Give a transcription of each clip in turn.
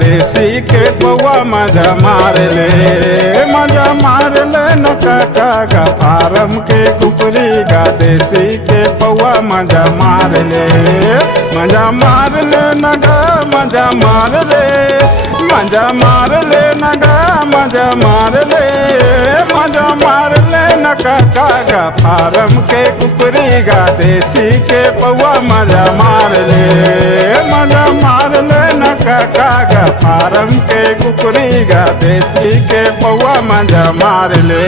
देसी के पौआ मजा मार ले। मजा मार ले न काका गा फारम के कुकरी गा देसी के पौआ मजा मार ले। मजा मार ले न गा मजा मार ले। मजा मार ले न गा मजा मार ले। मजा मार ले न काका गा फारम के कुकरी गा देसी के पौआ मजा मार ले। मजा मार ले न काका गा फारम के कुकरी गा देसी के पौआ मजा मार ले।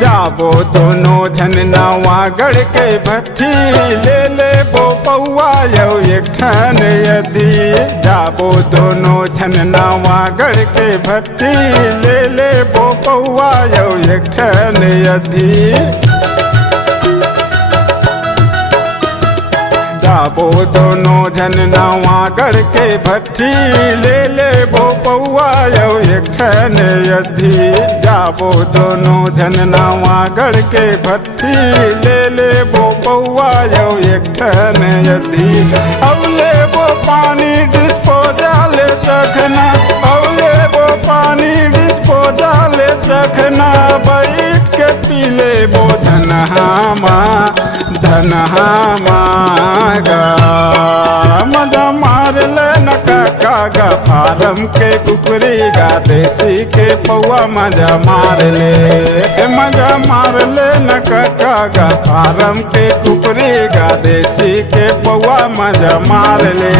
जाबो दोनों झन नावा गढ़ के भट्ठी ले ले बो पौआ यौ एक ठन यदि। जाबो दोनों झन नावा गढ़ के भट्ठी ले ले बो पौआ यौ एक ठन यदि। जाबो दोनों झन नावा गढ़ के भट्ठी ले ले बो पौआ यौ एक ठन यदि। जाबो दोनों झन नावा गढ़ के भट्ठी ले ले बो पौआ यौ एक ठन यदि। औले बो पानी डिस्पोजल चखना। औले बो पानी डिस्पोजल चखना। बैठ के पीले बो धनहामा धनहामा गा। मजा मार ले न काका गा फारम के कुकरी गा देसी के पौआ मजा मार ले। मजा मार ले न काका गा फारम के कुकरी गा देसी के पौआ मजा मार ले।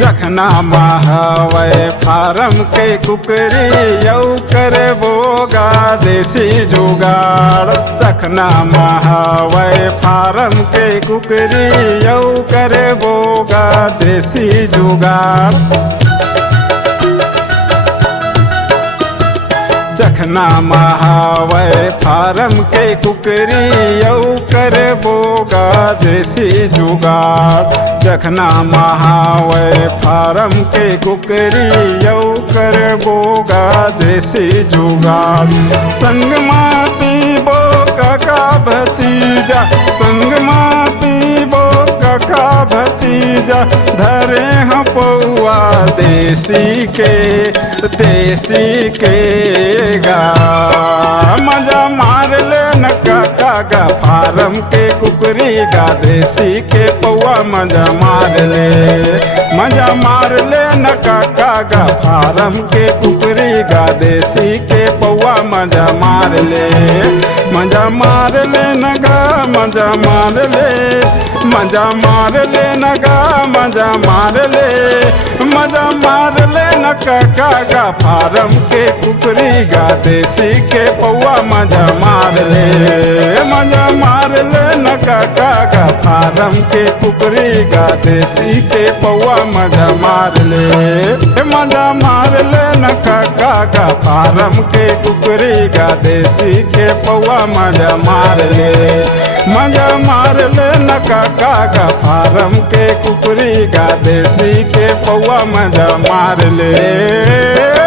जखना महावय फारम के कुकरी यौ करे बोगा देसी जुगाड़। जखना महावय फारम के कुकरी यौ करे बोगा देसी जुगाड़। जखना महावय फारम के कुकरी यौ करे बोगा देसी जुगाड़। जखना महावय फारम के कुकरी यौ करे बोगा देसी जुगाड़। संग माँ पीबो काका भतीजा। संग माँ पीबो काका भतीजा। धरे हैं पौआ देसी के गा। मजा मार ले न काका गा फारम के कुकरी गा देसी के पौआ मजा मार ले। मजा मार ले न काका गा फारम के कुकरी गा देसी के पौआ मजा मार ले। मजा मार ले न गा मजा मार ले। मजा मार ले न गा मजा मार ले। मजा मार ले न काका गा फारम के कुकरी गा देसी के पौआ मजा मार ले। मजा मार ले न काका गा फारम के कुकरी गा देसी के पौआ मजा मार ले। मजा मार ले न काका गा फारम के कुकरी गा देसी के पौआ मजा मार ले। मजा मार ले न काका गा फारम के कुकरी गा देसी के पौआ मजा मार ले।